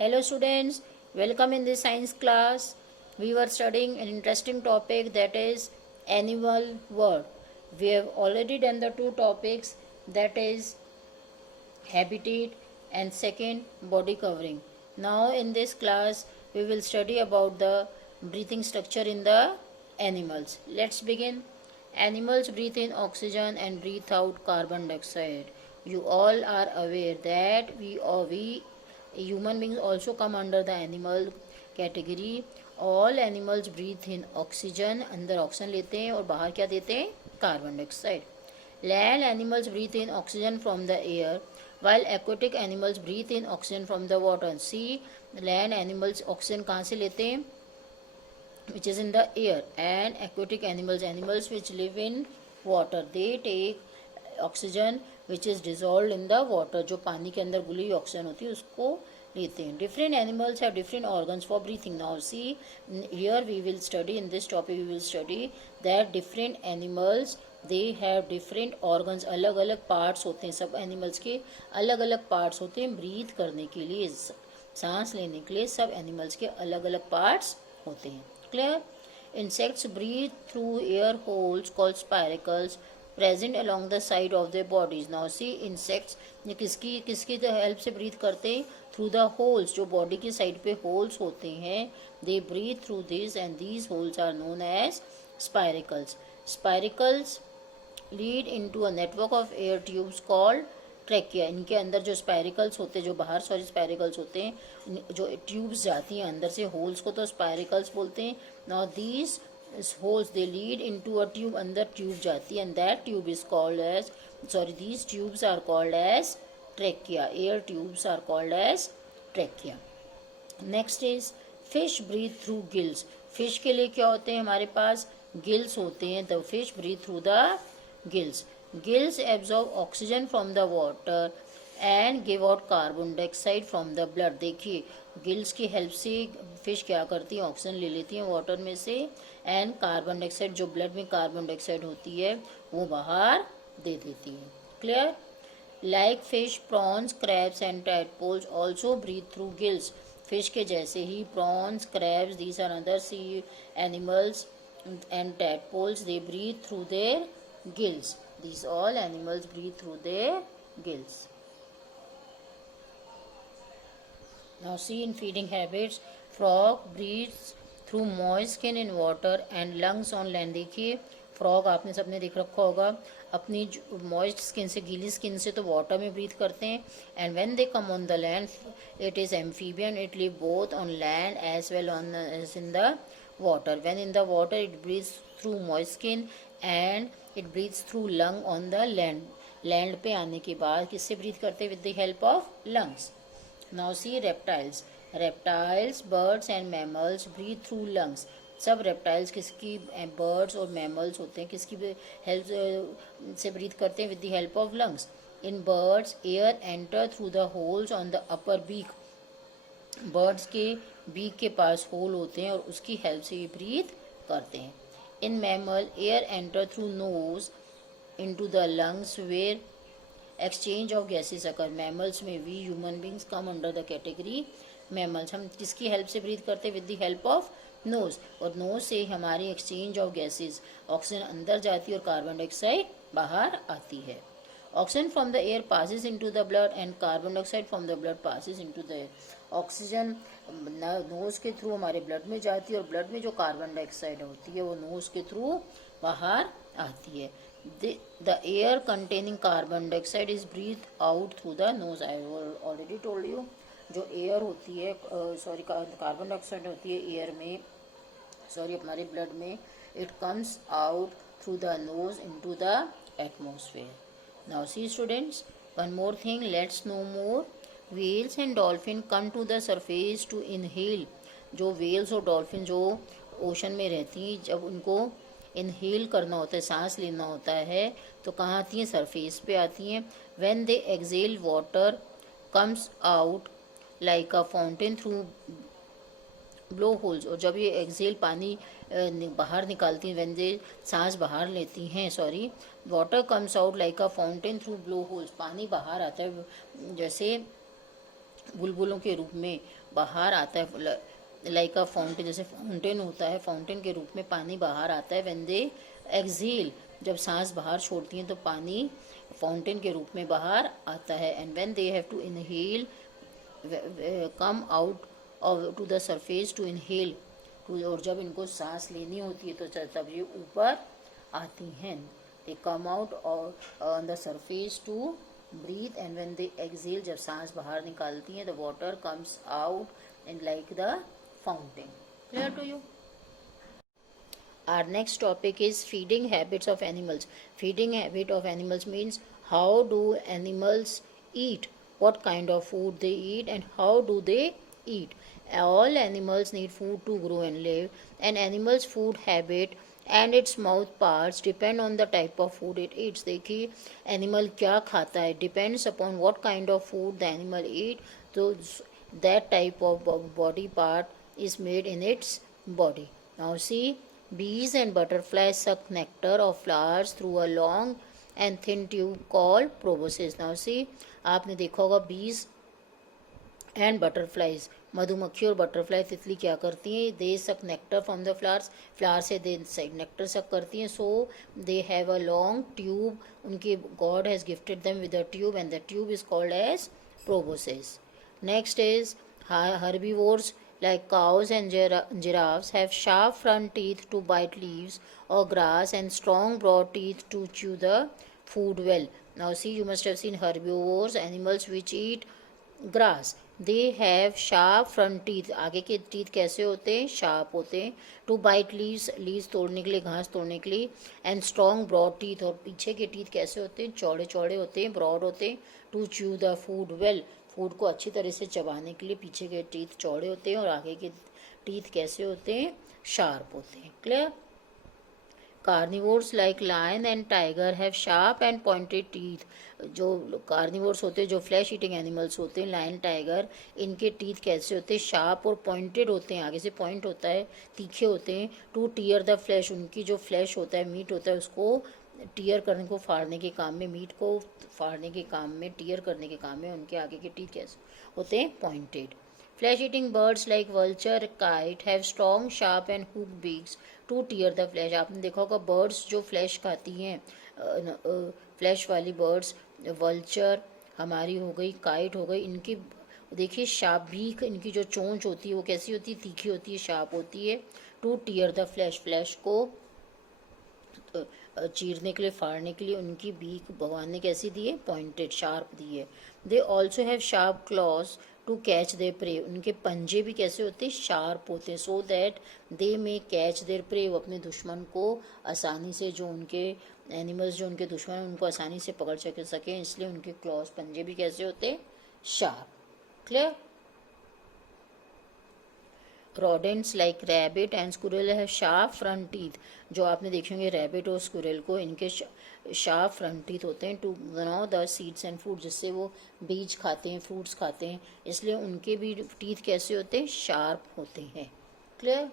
Hello students, welcome in this science class. We were studying an interesting topic, that is animal world. We have already done the two topics, that is habitat and second body covering. Now in this class we will study about the breathing structure in the animals. Let's begin. Animals breathe in oxygen and breathe out carbon dioxide. You all are aware that we human beings also come under the animal category. All animals breathe in oxygen, अंदर oxygen लेते हैं और बाहर क्या देते हैं, carbon dioxide. Land animals breathe in oxygen from the air, while aquatic animals breathe in oxygen from the water. See, land animals oxygen कहाँ से लेते हैं, which is in the air, and aquatic animals which live in water, they take oxygen which is dissolved in the water. जो पानी के अंदर घुली हुई ऑक्सीजन होती है उसको लेते हैं. Different animals have different organs for breathing. Now see, here we will study, in this topic we will study that different animals they have different organs. अलग अलग parts होते हैं, सब animals के अलग अलग parts होते हैं. ब्रीथ करने के लिए, सांस लेने के लिए सब animals के अलग अलग parts होते हैं. Clear? Insects breathe through air holes called spiracles present along the side of their bodies. Now see, insects ये किसकी हेल्प से ब्रीथ करते हैं, थ्रू द होल्स, जो बॉडी की साइड पे होल्स होते हैं. They breathe through this and these holes are known as spiracles. Spiracles lead into a network of air tubes called trachea. इनके अंदर जो स्पाइरिकल्स होते हैं, जो बाहर स्पाइरिकल्स होते हैं, जो ट्यूब्स जाती हैं अंदर से, होल्स को तो स्पाइरिकल्स बोलते हैं. Now these holes they lead into a tube, अंदर ट्यूब जाती है, and that tube is called as, these tubes are called as trachea. Air tubes are called as trachea. Next is fish breathe through gills. fish के लिए क्या होते हैं, हमारे पास gills होते हैं. the fish breathe through the gills. Gills absorb oxygen from the water and give out carbon dioxide from the blood. देखिए, gills की हेल्प से फिश क्या करती है, ऑक्सीजन ले लेती है वाटर में से, एंड कार्बन डाइऑक्साइड, जो ब्लड में कार्बन डाइऑक्साइड होती है वो बाहर दे देती है. Clear? Like fish, prawns, crabs and tadpoles also breathe through gills. Fish के जैसे ही prawns, crabs, these are other sea animals, and tadpoles they breathe through their gills. These all animals breathe through their gills. Now see, in feeding habits, frog breathes through moist skin in water and lungs on land. देखिए, frog आपने सबने देख रखा होगा, अपनी moist skin से, गीली skin से तो वाटर में ब्रीथ करते हैं, and when they come on the land it is amphibian. It live both on land as well on as in the water. When in the water it breathes through moist skin and it breathes through lung on the land. Land पे आने के बाद किससे breathe करते हैं, with the help of lungs. Now see reptiles. Reptiles, birds and mammals breathe through lungs. सब reptiles किसकी, birds और मैमल्स होते हैं, किसकी हेल्प से ब्रीथ करते हैं, with the help of lungs. In birds air enter through the holes on the upper beak. Birds के बीक के पास होल होते हैं और उसकी हेल्प से ये ब्रीथ करते हैं. In mammal air enter through nose into the lungs where exchange of gases occur. Mammals में भी human beings come under the category mammals. हम किसकी हेल्प से ब्रीथ करते हैं, with the help of nose, और नोज से हमारी एक्सचेंज ऑफ गैसेस, ऑक्सीजन अंदर जाती है और कार्बन डाइऑक्साइड बाहर आती है. Oxygen from the air passes into the blood and carbon dioxide from the blood passes into the air. Oxygen nose के थ्रू हमारे ब्लड में जाती है और ब्लड में जो कार्बन डाइऑक्साइड होती है वो नोज के थ्रू बाहर आती है. The air containing carbon dioxide is breathe out through the nose. I already told you, जो एयर होती है, कार्बन डाइऑक्साइड होती है एयर में, हमारे ब्लड में, it comes out through the knows into the atmosphere. Now see students, one more thing, let's know more. Whales and dolphin come to the surface to inhale. जो whales और dolphin जो ocean में रहती हैं, जब उनको inhale करना होता है, सांस लेना होता है, तो कहाँ आती हैं, सरफेस पे आती हैं. When they exhale, water comes out like a fountain through blow holes. और जब ये एक्सेल पानी बाहर निकालती हैं, व्हेन दे सांस बाहर लेती हैं, water comes out like a fountain through blow holes. पानी बाहर आता है जैसे बुलबुलों के रूप में, बाहर आता है, लाइक अ फाउंटेन, जैसे फाउंटेन होता है, फाउंटेन के रूप में पानी बाहर आता है। व्हेन दे एक्सहेल, जब सांस बाहर छोड़ती हैं तो पानी फाउंटेन के रूप में बाहर आता है। And when they have to inhale, come out और to the surface to inhale, और जब इनको सांस लेनी होती है तो तब ये ऊपर आती हैं। दे कम आउट और on the surface to breathe, and when they exhale, जब सांस बाहर निकालती हैं the water comes out in like the fountain. Clear to you? Our next topic is feeding habits of animals. Feeding habit of animals means how do animals eat, what kind of food they eat, and how do they eat. All animals need food to grow and live. An animal's food habit and its mouth parts depend on the type of food it eats. देखिए animal क्या खाता है, depends upon what kind of food the animal eat. So that type of body part is made in its body. Now see, bees and butterflies suck nectar of flowers through a long and thin tube called proboscis. Now see, आपने देखा होगा bees and butterflies, मधुमक्खी और butterfly तितली क्या करती हैं, they suck nectar from the flowers, flower से दे नेक्टर सक करती हैं। So they have a long tube, उनके God has gifted them with a tube and the tube is called as proboscis. Next is herbivores like cows and giraffes have sharp front teeth to bite leaves or grass and strong broad teeth to chew the food well. Now see, you must have seen herbivores, animals which eat grass. They have sharp front teeth, आगे के teeth कैसे होते हैं, sharp होते हैं। To bite leaves, leaves तोड़ने के लिए, घास तोड़ने के लिए। एंड स्ट्रॉन्ग ब्रॉड टीथ, और पीछे के टीथ कैसे होते हैं, चौड़े चौड़े होते हैं, ब्रॉड होते हैं। To chew the food well, food को अच्छी तरह से चबाने के लिए पीछे के टीथ चौड़े होते हैं और आगे के टीथ कैसे होते हैं, शार्प होते हैं। Clear? Carnivores like lion and tiger have sharp and pointed teeth. जो कार्निवोर्स होते हैं, जो फ्लैश ईटिंग एनिमल्स होते हैं, लायन टाइगर, इनके टीथ कैसे होते हैं, शार्प और पॉइंटेड होते हैं, आगे से पॉइंट होता है, तीखे होते हैं। टू टीयर द फ्लैश, उनकी जो फ्लैश होता है, मीट होता है, उसको टीयर करने को, फाड़ने के काम में, मीट को फाड़ने के काम में, टीयर करने के काम में उनके आगे के टीथ कैसे होते हैं, pointed. Flesh eating birds like vulture, kite have strong, sharp and hooked beaks to tear the flesh. आपने देखा होगा बर्ड्स जो फ्लैश खाती हैं, फ्लैश वाली बर्ड्स, वल्चर हमारी हो गई, काइट हो गई, इनकी देखिए शार्प बीक, इनकी जो चोंच होती है वो कैसी होती है, तीखी होती है, शार्प होती है। Two tier the flash, flash को चीरने के लिए, फाड़ने के लिए उनकी बीक भगवान ने कैसी दी है, पॉइंटेड, शार्प दी है। They also have sharp claws to catch their prey, उनके पंजे भी कैसे होते हैं, शार्प होते हैं। So that they may catch their prey, वो अपने दुश्मन को आसानी से, जो उनके एनिमल्स जो उनके दुश्मन हैं उनको आसानी से पकड़ सकें, इसलिए उनके क्लॉज, पंजे भी कैसे होते हैं, sharp. Clear? rodents like rabbit and squirrel have sharp front teeth, जो आपने देखे होंगे रैबिट और स्क्विरल को, इनके शार्प फ्रंट टीथ होते हैं to gnaw the seeds and fruit, जिससे वो बीज खाते हैं, फ्रूट्स खाते हैं, इसलिए उनके भी टीथ कैसे होते हैं, शार्प होते हैं। Clear?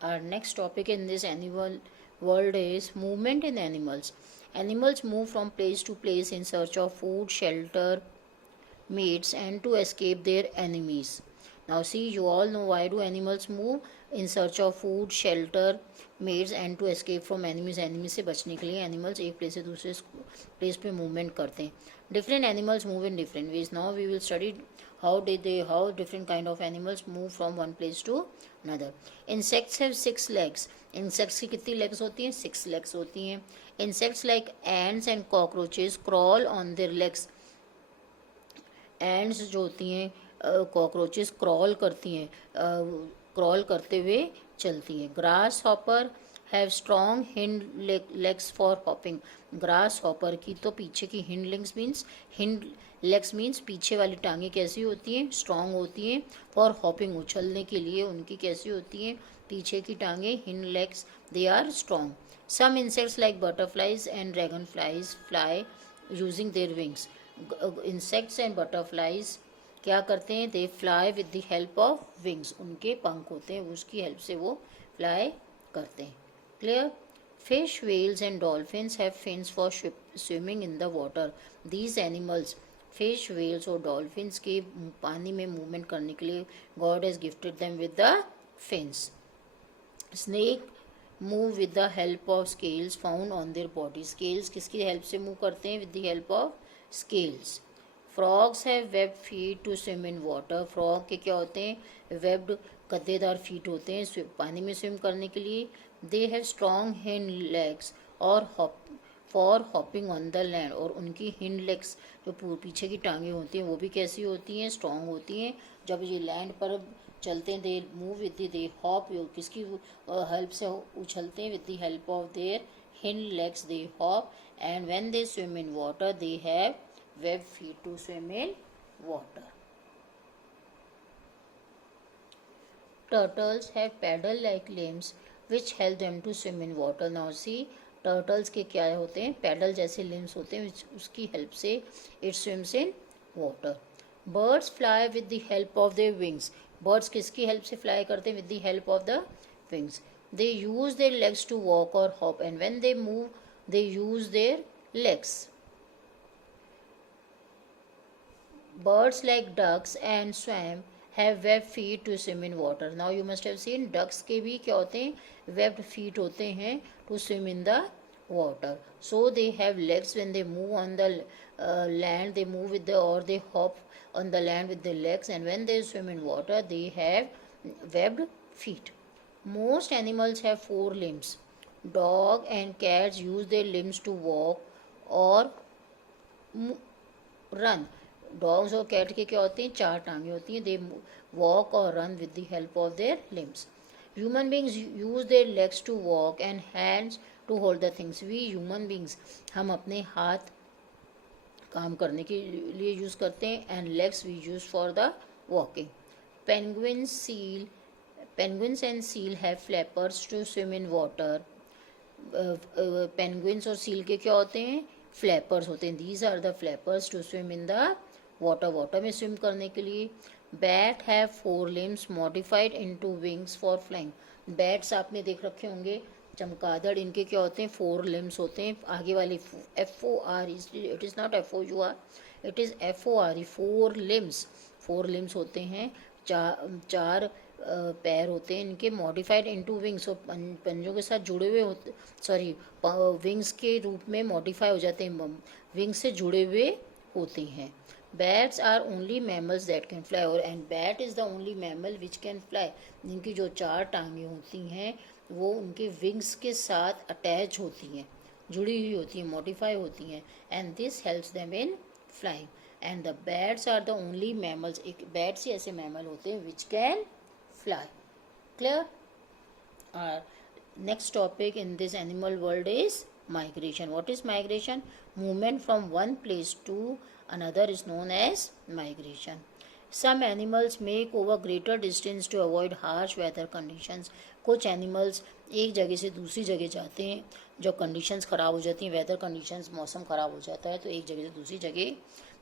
Our next topic in this animal world is movement in animals. Animals move from place to place in search of food, shelter, mates, and to escape their enemies. Now see, you all know why do animals move, in search of food, shelter, mates, and to escape from enemies. enemies से बचने के लिए animals एक place से दूसरे place पे movement करते हैं. Different animals move in different ways. Now we will study how different kind of animals move from one place to another. Insects have 6 legs. Insects की कितनी legs होती हैं, 6 legs होती हैं. Insects like ants and cockroaches crawl on their legs. Ends जो होती हैं, cockroaches crawl करती हैं, क्रॉल करते हुए चलती हैं. Grass hopper have strong hind legs for hopping. Grass hopper की तो पीछे की हिंड लेग्स मीन्स पीछे वाली टांगें कैसी होती हैं, स्ट्रॉन्ग होती हैं. फॉर हॉपिंग, उछलने के लिए उनकी कैसी होती हैं, पीछे की टांगें, hind legs, they are strong. Some insects like butterflies and dragonflies fly using their wings. Insects and butterflies क्या करते हैं, they fly with the help of wings. उनके पंख होते हैं, उसकी हेल्प से वो फ्लाई करते हैं. Clear? Fish, whales and dolphins have fins for swimming in the water. These animals, fish, whales और डॉल्फिन्स के पानी में मूवमेंट करने के लिए God has gifted them with the fins. Snake move with the help of scales found on their body. Scales किसकी help से move करते हैं? With the help of scales. Frogs have webbed feet to swim in water. Frog के क्या होते हैं? Webbed गद्देदार feet होते हैं पानी में स्विम करने के लिए. They have strong hind legs और for hopping on the land. और उनकी हिंड लेग्स जो पीछे की टांगें होती हैं वो भी कैसी होती हैं? स्ट्रॉन्ग होती हैं. जब ये लैंड पर चलते हैं they move with they hop. किसकी हेल्प से उछलते हैं? With the help of their hind legs they hop. And when they swim in water they have web feet to swim in water. Turtles have paddle-like limbs which help them to swim in water. Now see, turtles के क्या होते हैं? Pedal जैसे limbs होते हैं उसकी help से it swims in water. Birds fly with the help of their wings. Birds किसकी हेल्प से fly करते हैं? With the help of the wings. They use their legs to walk or hop, and when they move, they use their legs. Birds like ducks and swam have webbed feet to swim in water. Now you must have seen ducks के भी क्या होते हैं? Webbed feet होते हैं to swim in the water. So they have legs when they move on the land. They move with the or they hop on the land with their legs, and when they swim in water they have webbed feet. Most animals have four limbs. Dog and cats use their limbs to walk or run. Dogs और cat के क्या होते हैं? चार टांगे होती हैं. They walk और run with the help of their limbs. Human beings use their legs to walk and hands to hold the things. We human beings हम अपने हाथ काम करने के लिए यूज़ करते हैं and legs we use for the walking. Penguins and seal have flappers to swim in water. Penguins और सील के क्या होते हैं? फ्लैपर्स होते हैं. These are the flappers to swim in the water में स्विम करने के लिए. Bat have four limbs modified into wings for flying. Bats आपने देख रखे होंगे, चमगादड़, इनके क्या होते हैं? फोर लिम्स होते हैं. आगे वाली FOR, it is not FOUR, it is FORE. Four limbs होते हैं. चार पैर होते हैं इनके. मॉडिफाइड इनटू विंग्स, और पंजों के साथ जुड़े हुए होते, सॉरी विंग्स के रूप में मॉडिफाई हो जाते हैं, विंग्स से जुड़े हुए होते हैं. Bats are only mammals that can fly, और and bat is the only mammal which can fly. जिनकी जो चार टांगें होती हैं वो उनके विंग्स के साथ अटैच होती हैं, जुड़ी हुई होती हैं, मॉडिफाई होती हैं. And this helps them in flying. And the bats are the only mammals. एक बैट्स ही ऐसे मैमल होते हैं which can fly. Clear? Our next topic in this animal world is migration. What is migration? Movement from one place to another is known as migration. Some animals make over greater distance to avoid harsh weather conditions. कुछ animals एक जगह से दूसरी जगह जाते हैं जब conditions ख़राब हो जाती हैं, वेदर कंडीशंस, मौसम ख़राब हो जाता है तो एक जगह से दूसरी जगह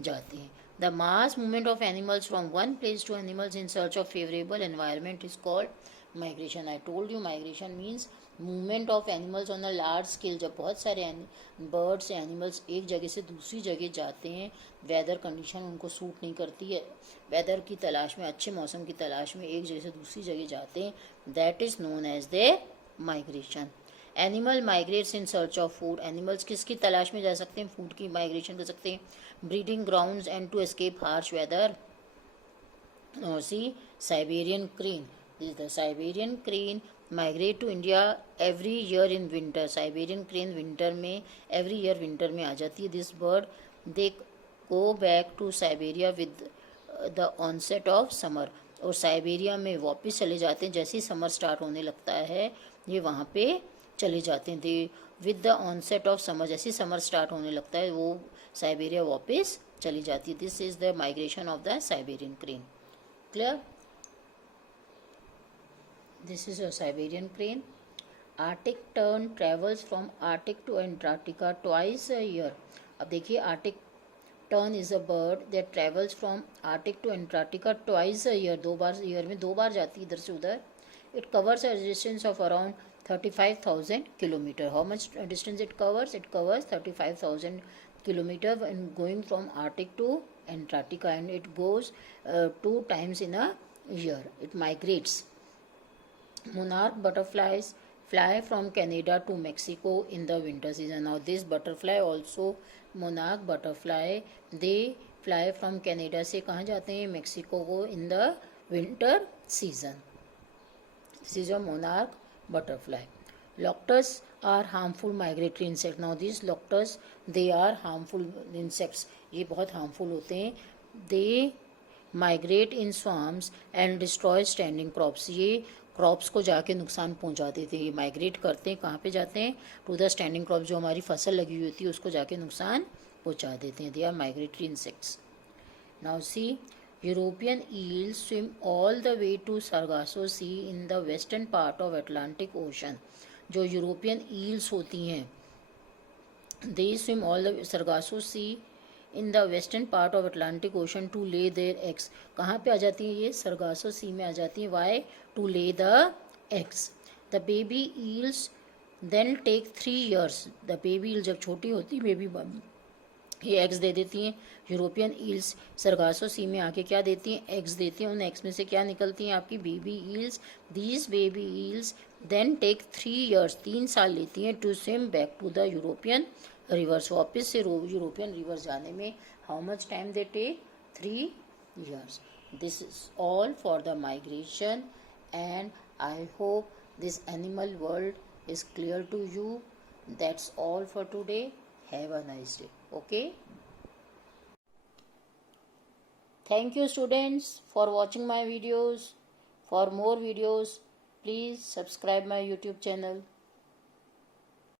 जाते हैं. The mass movement of animals from one place to animals in search of favorable environment is called migration. I told you migration means movement of animals on a large scale. जब बहुत सारे बर्ड्स एनिमल्स एक जगह से दूसरी जगह जाते हैं, वेदर कंडीशन उनको सूट नहीं करती है, वेदर की तलाश में, अच्छे मौसम की तलाश में एक जगह से दूसरी जगह जाते हैं, that is known as their migration. Animal migrates in search of food. Animals किसकी तलाश में जा सकते हैं? फूड की माइग्रेशन कर सकते हैं. Breeding grounds and to escape harsh weather. और see Siberian crane. This the Siberian crane migrate to India every year in winter. Siberian crane winter में, एवरी ईयर विंटर में आ जाती है. This bird they go back to Siberia with the onset of summer. और Siberia में वापस चले जाते हैं जैसे ही समर स्टार्ट होने लगता है, ये वहाँ पे चले जाते हैं. They with the onset of summer, जैसे समर स्टार्ट होने लगता है वो साइबेरिया वापस चली जाती है. This is the migration of the Siberian crane. Clear? This is a Siberian crane. Arctic tern travels from Arctic to Antarctica twice a year. अब देखिए, Arctic tern is a bird that travels from Arctic to Antarctica twice a year. Year में दो बार जाती है इधर से उधर. It covers a distance of around 35,000 kilometer. How much distance it covers? It covers 35,000 kilometer when going from Arctic to Antarctica, and it goes 2 times in a year. It migrates. Monarch butterflies fly from Canada to Mexico in the winter season. Now this butterfly also, monarch butterfly, they fly from Canada से कहाँ जाते हैं, Mexico को, in the winter season. This is a monarch butterfly. Locusts are harmful migratory insects. Now these locusts, they are harmful insects. ये बहुत harmful होते हैं. They migrate in swarms and destroy standing crops. ये crops को जाके नुकसान पहुंचा देते हैं. ये माइग्रेट करते हैं, कहाँ पे जाते हैं, टू द स्टैंडिंग क्रॉप, जो हमारी फसल लगी हुई होती है उसको जाके नुकसान पहुंचा देते हैं. They are migratory insects. Now see, European eels swim all the way to Sargasso Sea in the western part of Atlantic Ocean. जो यूरोपियन ईल्स होती हैं, they swim all the Sargasso Sea in the western part of Atlantic Ocean to lay their eggs. कहाँ पे आ जाती हैं ये, Sargasso Sea में आ जाती हैं. Why? To lay the eggs. The baby eels then take 3 years. The baby eel जब छोटी होती है, बेबी ये एग्स दे देती हैं. यूरोपियन ईल्स सरगासो सी में आके क्या देती हैं, एग्स देती हैं. उन एग्स में से क्या निकलती हैं, आपकी baby eels. These baby eels then take 3 years, 3 साल लेती हैं, to swim back to the European rivers. वापस से यूरोपियन रिवर्स जाने में how much time they take, 3 years. This is all for the migration, and I hope this animal world is clear to you. That's all for today. Have a nice day. Okay. Thank you students for watching my videos. For more videos, please subscribe my YouTube channel.